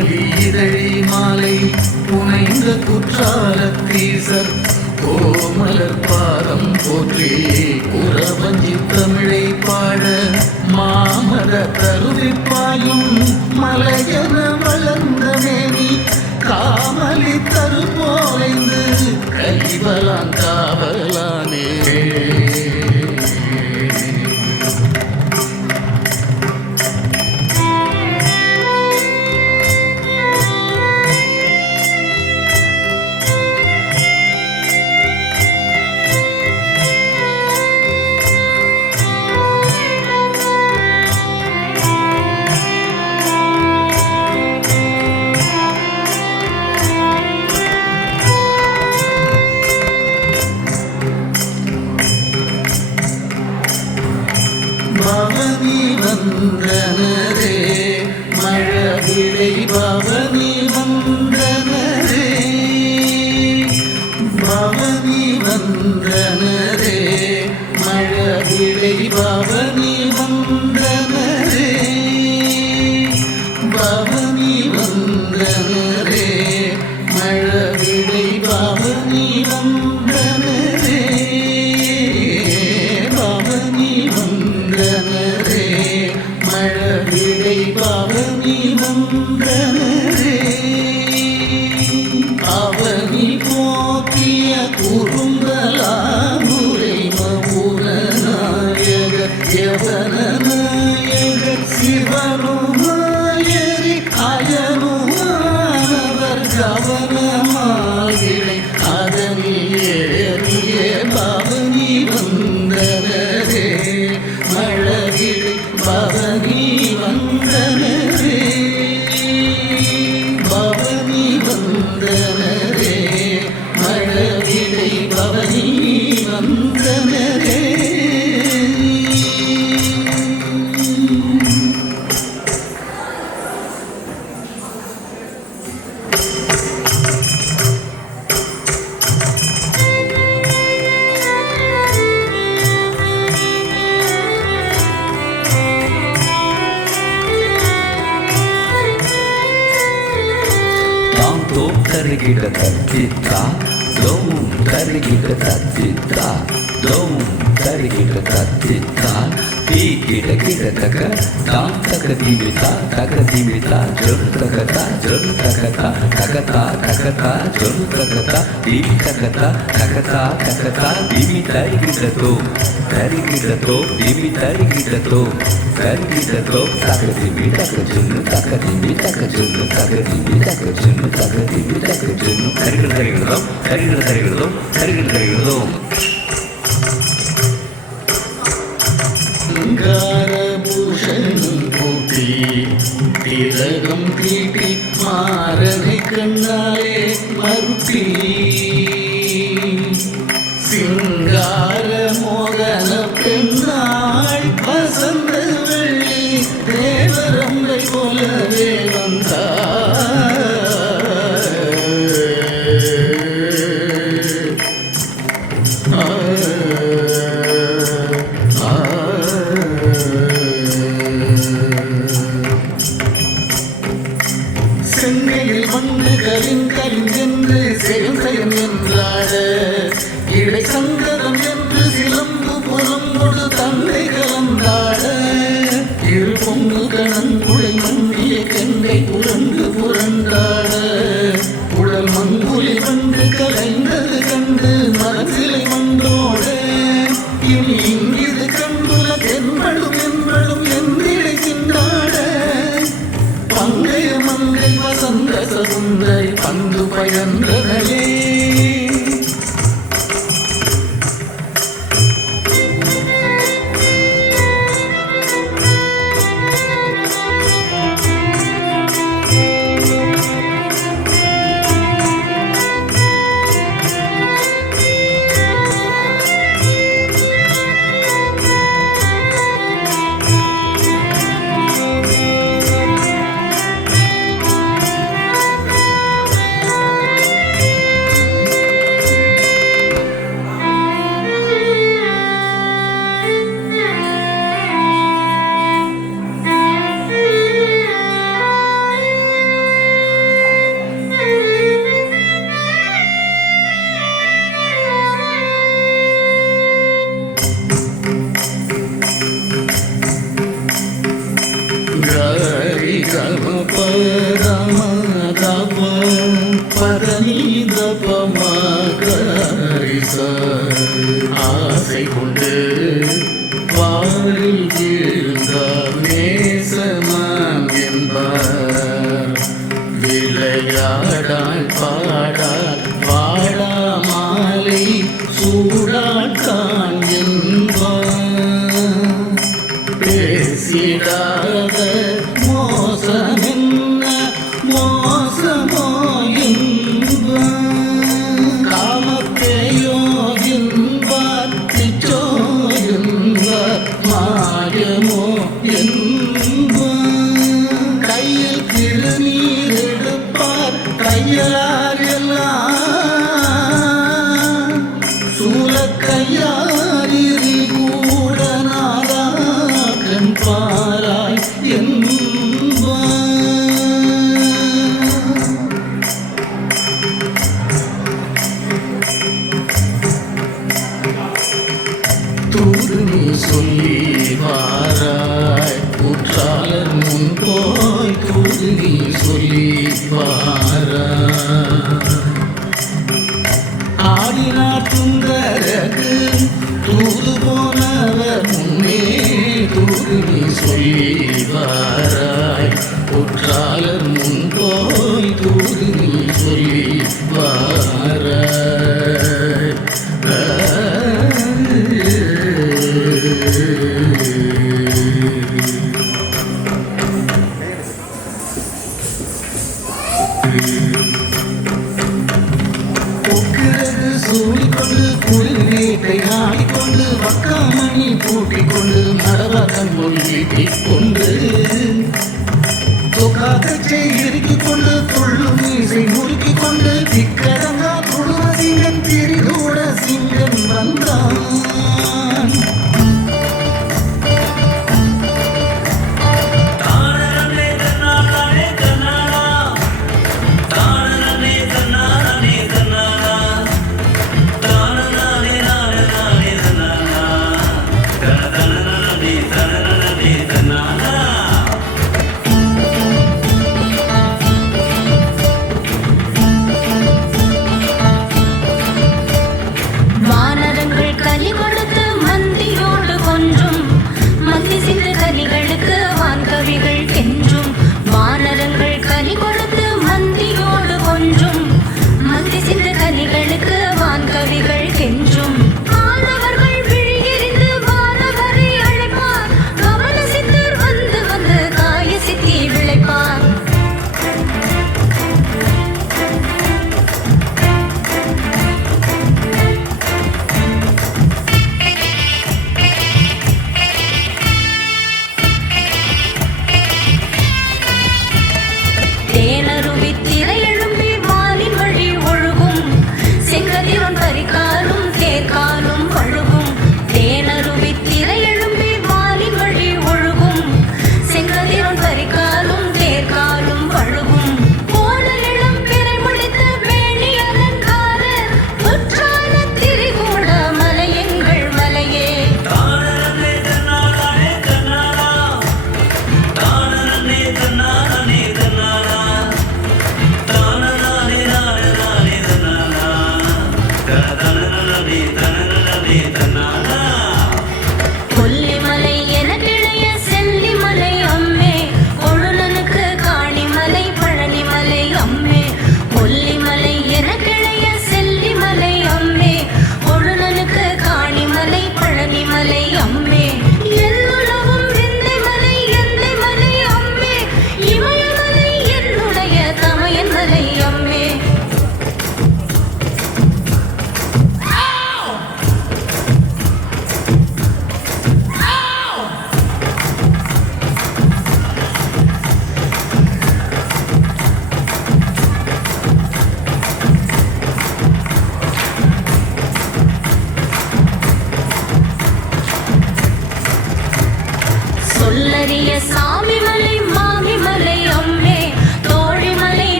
கோமலி இதழி மாலை புனைந்த குற்றாலத்தீசர் கோமலர் பாதம் போற்றி குறவஞ்சி தமிழை பாட மாமர கருவிப்பாயும் மலையன வளர்ந்த மேனி காமலி தருபோலைந்து கலிபலான் காவலானே பவனி வந்தனரே மழவிளை பவனி வந்தனரே பவனி வந்தனரே மழவிளை பவனி வந்தனரே பவனி வந்தனரே மழவிளை பவனி வந்தனரே பவனி வந்தனரே மழவிளை பவனி வந்தனரே அவனி போக்கிய குறும்பலாமுரை மவுன நாயகர் யவன நாயகர் சிவனுமாயரி அயனுமானவர் கவனமாயிலை அதனியே பவனி வந்தனரே மழவிளை பவனி வந்தனரே பவனி வந்தனரே மழவிளை பவனி வந்தனரே தருகிட தத்தித்தா தோம் தருகிட தத்தித்தா தோம் தருகிட தத்தித்தா பீ கிட கிட தக தாம் தக தீமிதா ஜொல் தகதா தகதா ஜொல் தகதா தீமி தகதா தீமி தருகிடதோ தீமி தருகிடதோ தக தீமி தக ஜொன்னு தக தீமி தக ஜொன்னு தக தீமி தக ஜொன்னு தக தீமி தக ஜொன்னு கரிகிடதோ சிங்காரபூஷணம் போட்டி திலகம் தீட்டி மாறனை கண்ணாலே மறுட்டி சிங்கார மோகன பெண்ணாள் வசந்த வெள்ளி தேவரம்பை போலவே வந்தார் சென்னையில் வந்து கலிந்தென்று செயல்சயம் என்றாட இடை சங்கரம் என்று சிலம்பு புலம்பொடு தந்தை கலந்தாட இரு பொங்கு கணங்குழை மங்கிய கெண்டை புரண்டாட உடல் மங்குலி வந்து கலைந்தது கண்டு மனசிலை மன்றோட இனி இங்கிது கண்டுல என்படும் என்றிடை சிந்தாட பங்கைய மங்கை வசந்த சகுந்தை பந்து பயன்றனே ஆடாள் பாடாள் வாடா மாலை சூடாட்டான் என்பான் பேசிடாத மோசமென்ன மோசமோ என்பான் காமப்பேயோ என்பார் பிச்சோ என்பார் மாயமோ என்பார் கையில் திருநீர் எடுப்பார் கையார் எல்லாம் சூல கையாரி கூட நாதா கண் பாராய் என்பார் தூது நீ சொல்லி வாராய் குற்றாலர் முன் போய் தூது நீ சொல்லி வாராய் ஆடினார் துங்கரகு தூது போனவர் முன்னே தூது நீ சொல்லி வாராய் குற்றாலர் முன் போய் தூது நீ சொல்லி வாராய் பொக்கிறது சூழிக்கொண்டு குருவேட்டை ஆடிக்கொண்டு வக்காமணி பூட்டிக்கொண்டு மரவகம் மொழிட்டிக் கொண்டு தொக்காக்கச்சை இறுக்கிக் கொண்டு துள்ளும் மீசை முறுக்கிக் கொண்டு திக்கரங்கா குழுவ சிங்கன் திரிகூட சிங்கன் வந்தான்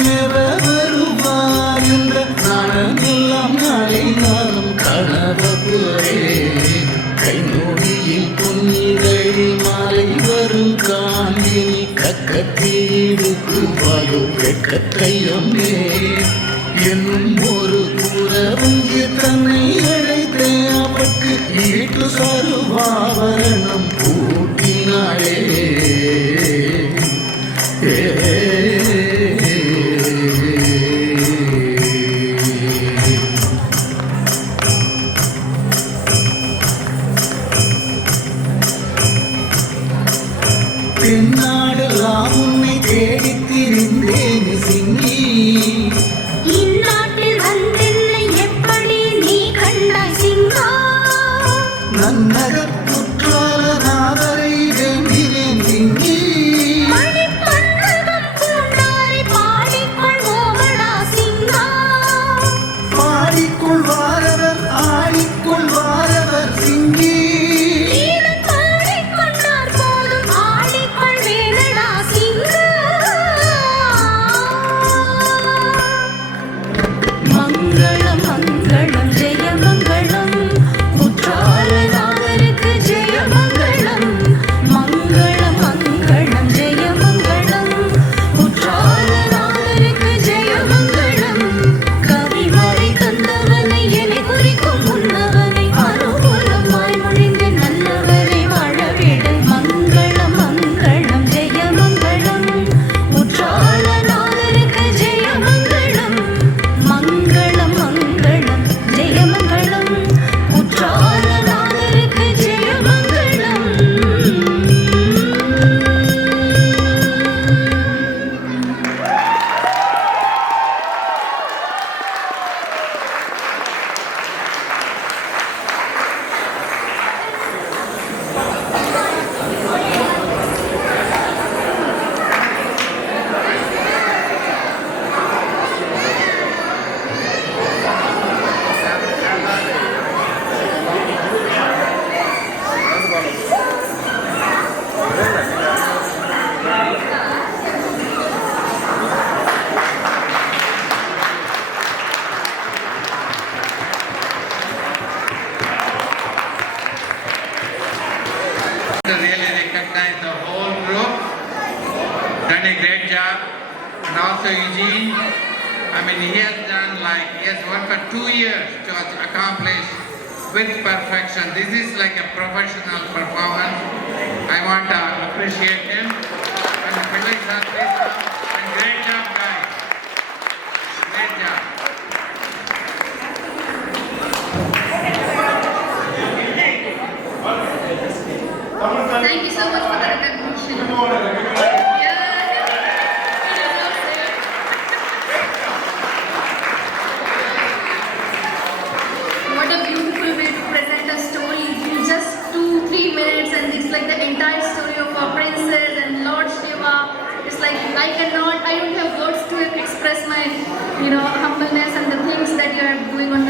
மேவ வருவார் என்ற நாணமெல்லாம் நாளை நாளும் கனவரே. கை நோடியில் பொன்னிதழி மாலை வரும் காந்தினி கக்கத்தீடுக்கு வாயோ வெட்கத்தையமே என்னும் ஒரு கூறவங்கி தன்னை அழைத்தே அவற்கு ஈட்டு சருவாவரணம் பூட்டினாளே. தென்னாடெல்லாம் உன்னை தேடித் திரிந்தேன் சிங்கி. இந்நாட்டில் வந்தென்னை எப்படி நீ கண்டாய் சிங்கா? நன்னகர் குற்றால நாதரை வேண்டினேன் சிங்கி. மணிப்பந்தகம் பூண்டாரை பாடிக்கொள்வோமடா சிங்கா. பாடிக்கொள்வாரவர் ஆடிக்கொள்வாரவர் சிங்கி. நீளம் பாடிக்கொண்டார் போதும் ஆடிக்கொள்வேனடா சிங்கா. மங்களம் மங்களம் ஜெய மங்களம் குற்றாலநாதருக்கு ஜெய மங்களம். மங்களம் மங்களம் ஜெய மங்களம் குற்றாலநாதருக்கு ஜெய மங்களம். கவிமறை தந்தவனை என்னை குறிக்கும் முன்னவனை அனுகூலமாய் மொழிந்து நல்லவரை வாழவிடு. மங்களம் மங்களம் ஜெய மங்களம் குற்றாலநாதருக்கு ஜெய மங்களம். மங்களம் மங்களம் ஜெய மங்களம் குற்றாலநாதருக்கு ஜெய மங்களம். To really recognize the whole group, done a great job, and also Eugene. I mean, he has worked for 2 years to accomplish with perfection. This is like a professional performance. I want to appreciate him. And the Pillai sir, please come. And great job, guys. Great job. Thank you so much for the recognition. What a beautiful way to present a story in just 2-3 minutes, and it's like the entire story of a princess and Lord Shiva. It's like I don't have words to express my humbleness and the things that you are doing on